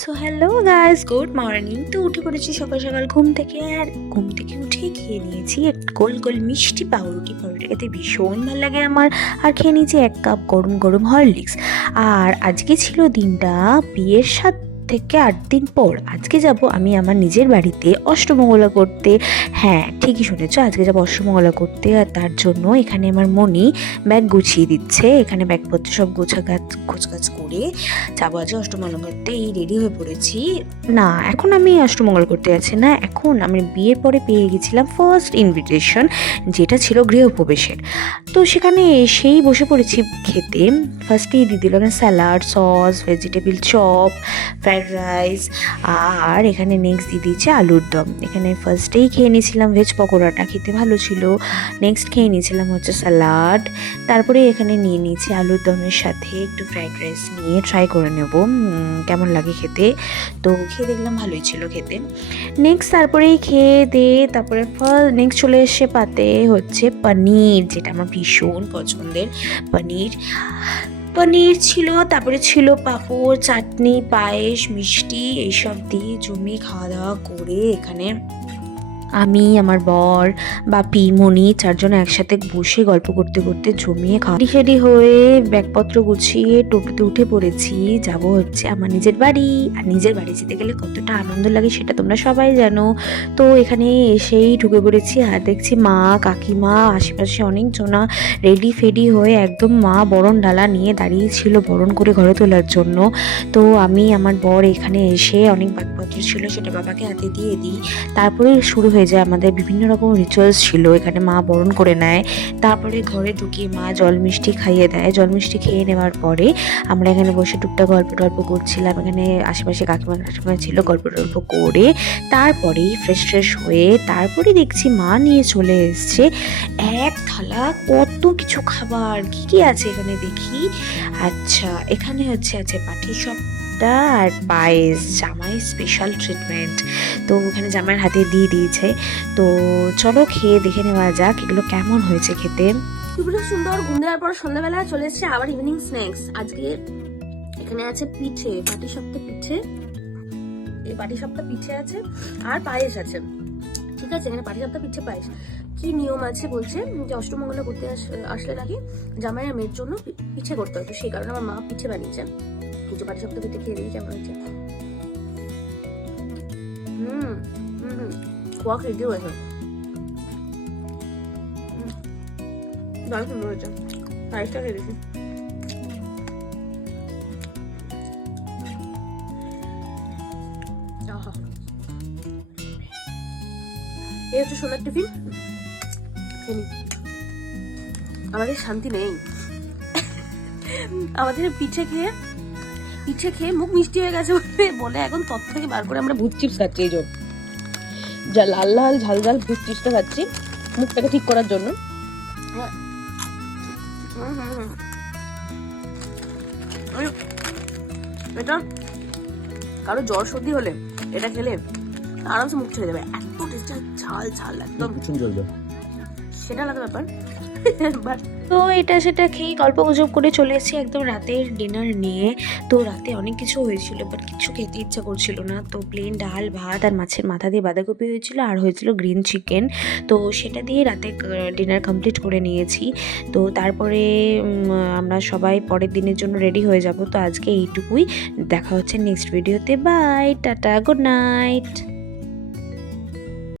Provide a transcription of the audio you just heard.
So hello guys, good morning. তো উঠে পড়েছি সকাল সকাল ঘুম থেকে, আর ঘুম থেকে উঠে খেয়ে নিয়েছি এক গোল গোল মিষ্টি পাউরুটি। পাউরুটি খেতে ভীষণ ভালো লাগে আমার। আর খেয়ে নিয়েছি এক কাপ গরম গরম হরলিক্স। আর আজকে ছিল দিনটা বিয়ের 7 থেকে 8 দিন পর। আজকে যাব আমি আমার নিজের বাড়িতে অষ্টমঙ্গলা করতে। হ্যাঁ, ঠিকই শুনেছো, আজকে যাবো অষ্টমঙ্গলা করতে। আর তার জন্য এখানে আমার মনি ব্যাগ গুছিয়ে দিচ্ছে। এখানে ব্যাগপত্র সব গোছগাছ করে যাবো আজ অষ্টমঙ্গলা করতে। এই রেডি হয়ে পড়েছি। না, এখন আমি অষ্টমঙ্গল করতে যাচ্ছি না, এখন আমি বিয়ের পরে পেয়ে গেছিলাম ফার্স্ট ইনভিটেশন, যেটা ছিল গৃহপ্রবেশের। তো সেখানে এসেই বসে পড়েছি খেতে। ফার্স্টেই দিয়ে দিল salad, sauce, vegetable chop, fried rice, আর এখানে নেক্সট দিয়ে দিয়েছে আলুর দম। এখানে ফার্স্টেই খেয়ে নিয়েছিলাম ভেজ পকোড়াটা, খেতে ভালো ছিল। নেক্সট খেয়ে নিয়েছিলাম হচ্ছে স্যালাড। তারপরে এখানে নিয়ে নিয়েছি আলুর দমের সাথে একটু ফ্রাইড রাইস নিয়ে ট্রাই করে নেব কেমন লাগে খেতে। তো খেয়ে দেখলাম ভালোই ছিল খেতে। নেক্সট তারপরেই খেয়ে দিয়ে তারপরে নেক্সট চলে এসে পাতে হচ্ছে পনির, যেটা আমার ভীষণ পছন্দের। পনির পনির ছিল, তারপরে ছিল পাঁপড়, চাটনি, পায়েস, মিষ্টি, এইসব দিয়ে জমিয়ে খাওয়া দাওয়া করে এখানে আমি, আমার বর, বাপি, মনি চারজন একসাথে বসে গল্প করতে করতে জমিয়ে খাওয়া রেডি হয়ে ব্যাগপত্র গুছিয়ে টোটোতে উঠে পড়েছি। যাব হচ্ছে আমার নিজের বাড়ি। আর নিজের বাড়ি যেতে গেলে কতটা আনন্দ লাগে সেটা তোমরা সবাই জানো। তো এখানে এসেই ঢুকে পড়েছি, আর দেখছি মা, কাকিমা, আশেপাশে অনেকজনা রেডি ফেডি হয়ে একদম মা বরণ ডালা নিয়ে দাঁড়িয়েছিল বরণ করে ঘরে তোলার জন্য। তো আমি, আমার বর এখানে এসে অনেক ব্যাগপত্র ছিল সেটা বাবাকে হাতে দিয়ে দিই। তারপরে শুরু হয়ে যায় আমাদের বিভিন্ন রকম রিচুয়ালস ছিল। এখানে মা বরণ করে নেয়, তারপরে ঘরে ঢুকিয়ে মা জল মিষ্টি খাইয়ে দেয়। জল মিষ্টি খেয়ে নেওয়ার পরে আমরা এখানে বসে টুকটাক গল্প করছিলাম। এখানে আশেপাশে কাকিমা ছিল, গল্প করে তারপরেই ফ্রেশ হয়ে তারপরে দেখছি মা নিয়ে চলে এসছে এক থালা কত কিছু খাবার। কি আছে এখানে দেখি। আচ্ছা, এখানে আছে পাটিসাপটা আর পায়েস, জামাই স্পেশাল ট্রিটমেন্ট। তো ওখানে জামাইয়ের হাতে দিয়ে দিয়েছে। তো চলো খেয়ে দেখে নেওয়া যাক এগুলো কেমন হয়েছে খেতে। এগুলো সুন্দর। ঘুম দেওয়ার পর সন্ধ্যাবেলা চলে এসছে আবার ইভিনিং স্ন্যাক্স। আজকে এখানে আছে পিঠে, পাটিসাপটা পিঠে, এই পাটিসাপটা পিঠে আছে আর পায়েস আছে। ঠিক আছে, এখানে পাটিসাপটা পিঠে পায়েস। কি নিয়ম আছে বলছে যে অষ্টমঙ্গলা করতে আসলে নাকি জামাই আর মেয়ের জন্য পিঠে করতে হয়, তো সেই কারণে আমার মা পিঠে বানিয়েছে। কিছু পাটিসাপটা পিঠে খেয়ে দিই কেমন হয়েছে। খোয়া খেতে হয়েছে, দারুণ সুন্দর হয়েছে। পায়েসটা খেয়ে দিয়েছি। এই হচ্ছে সোনার টিফিন। আমাদের শান্তি নেই। আমাদের পিঠে খেয়ে মুখ মিষ্টি হয়ে গেছে বলে এখন তথ্য থেকে বার করে আমরা ভূত চিপস খাচ্ছি। এই জন্য যা লাল লাল ঝাল ঝাল ভূত চিপসটা খাচ্ছি মুখটাকে ঠিক করার জন্য। এটা কারো জ্বর সর্দি হলে এটা খেলে আরামসে মুখ ছেড়ে যাবে, এত টেস্ট, ঝাল ঝাল একদম সেটা আলাদা ব্যাপার। তো এটা সেটা খেয়ে গল্প গুজব করে চলে এসেছি একদম রাতের ডিনার নিয়ে। তো রাতে অনেক কিছু হয়েছিল, বাট কিছু খেতে ইচ্ছা করছিল না। তো প্লেন ডাল, ভাত আর মাছের মাথা দিয়ে বাঁধাকপি হয়েছিল, আর হয়েছিল গ্রিন চিকেন। তো সেটা দিয়ে রাতে ডিনার কমপ্লিট করে নিয়েছি। তো তারপরে আমরা সবাই পরের দিনের জন্য রেডি হয়ে যাব। তো আজকে এইটুকুই, দেখা হচ্ছে নেক্সট ভিডিওতে। Bye, tata, good night.